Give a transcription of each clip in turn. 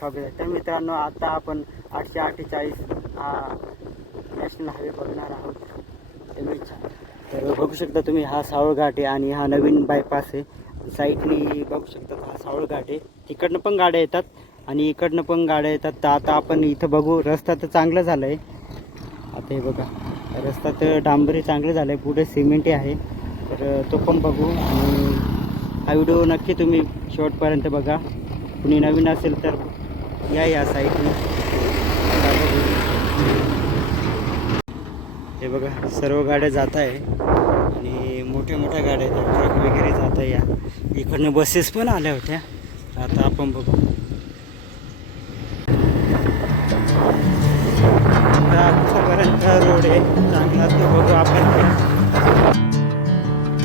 स्वागत आहे. तर मित्रांनो, आता आपण 848 हा नॅशनल हायवे बघणार आहोत. तर बघू शकता तुम्ही, हा सावळ घाट आहे आणि हा नवीन बायपास आहे. साईडनी बघू शकता हा सावळ घाट आहे. तिकडनं पण गाड्या येतात आणि इकडनं पण गाड्या येतात. तर आता आपण इथं बघू. रस्ता तर चांगला झाला आहे. आता हे बघा, रस्ता तर डांबरी चांगलं झालं आहे, पुढे सिमेंटही आहे. तर तो पण बघू आणि हा व्हिडिओ नक्की तुम्ही शेवटपर्यंत बघा. कुणी नवीन असेल तर या साईडने. हे बघा, सर्व गाड्या जात आहे आणि मोठ्या मोठ्या गाड्या आहेत, ट्रक वगैरे जात आहे. या इकडनं बसेस पण आल्या होत्या. आता आपण बघू. आतापर्यंत रोड आहे चांगला, तो बघू आपण.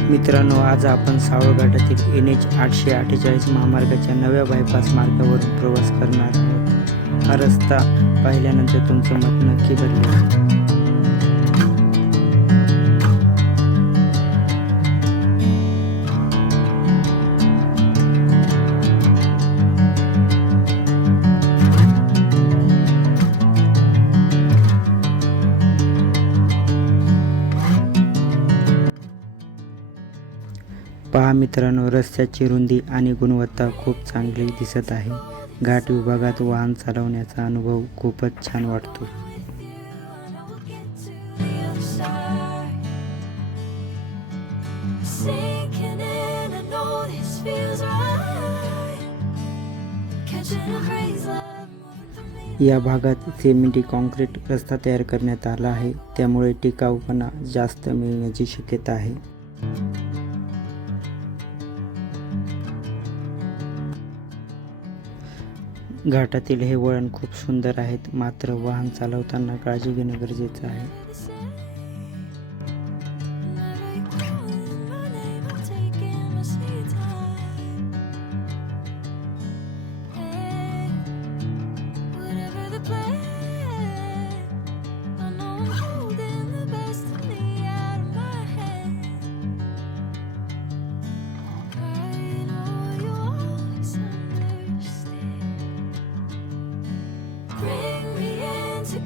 मित्रांनो, आज आपण सावळ घाटातील NH 848 महामार्गाच्या नव्या बायपास मार्गावरून प्रवास करणार आहोत. हा रस्ता पाहिल्यानंतर तुमचं मत नक्की बदलेल. पहा मित्रांनो, रस्त्याची रुंदी आणि गुणवत्ता खूप चांगली दिसत आहे. घाट विभागात वाहन चालवण्याचा अनुभव खूपच छान वाटतो. या भागात सिमेंटी कॉन्क्रीट रस्ता तयार करण्यात आला आहे, त्यामुळे टिकाऊपणा जास्त मिळण्याची शक्यता आहे. घाटातील हे वळण खूप सुंदर आहेत, मात्र वाहन चालवताना काळजी घेणं गरजेचं आहे.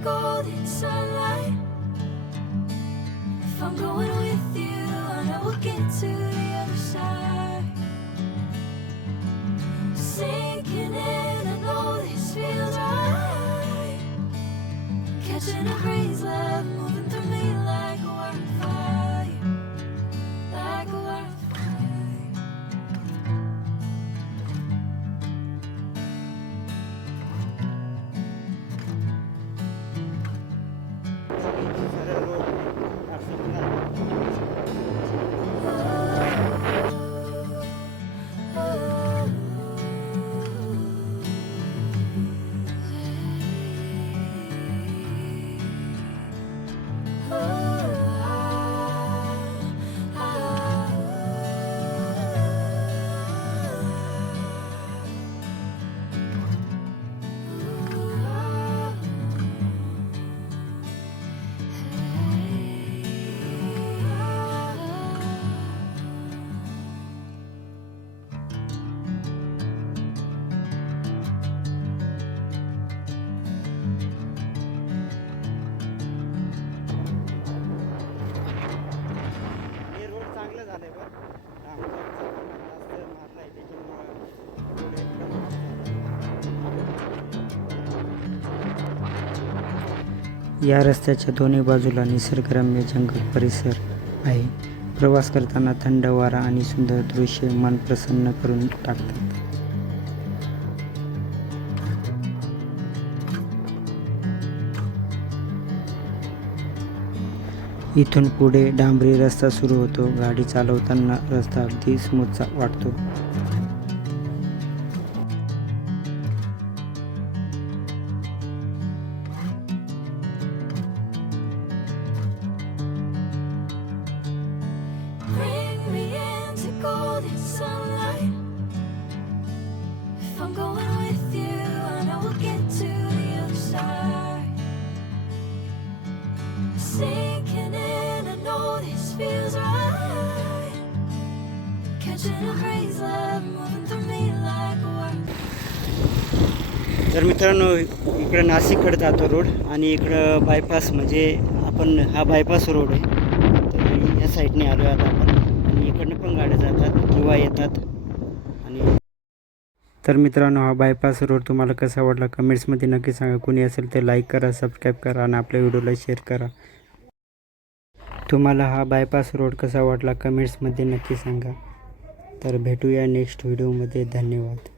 Golden sunlight. If I'm going with you, I know we'll get to the other side. Sinking in, I know this feels right. Catching a breeze, love moving through me like a wildfire, like a wildfire. या रस्त्याच्या दोन्ही बाजूला निसर्गरम्य जंगल परिसर आहे. प्रवास करताना थंड वारा आणि सुंदर दृश्य मन प्रसन्न करून टाकतात. इथून पुढे डांबरी रस्ता सुरू होतो. गाडी चालवताना रस्ता अगदी स्मूथ वाटतो. Golden sunlight. If I'm going with you, I know we'll get to the other side. Sinking in, I know this feels right. Catching a breeze, love moving through me like a wildfire. तर मित्रांनो इकडं नाशिककडे जातो road आणि इकडं bypass म्हणजे आपण हा bypass road आहे. तर ह्या साईडने आलो आता आपण आणि इकडनं पण गाड्या जातात किंवा येतात. आणि तर मित्रांनो हा बायपास रोड तुम्हाला कसा वाटला कमेंट्समध्ये नक्की सांगा. कोणी असेल तर लाईक करा, सबस्क्राईब करा आणि आपल्या व्हिडिओला शेअर करा. तुम्हाला हा बायपास रोड कसा वाटला कमेंट्समध्ये नक्की सांगा. तर भेटूया नेक्स्ट व्हिडिओमध्ये. धन्यवाद.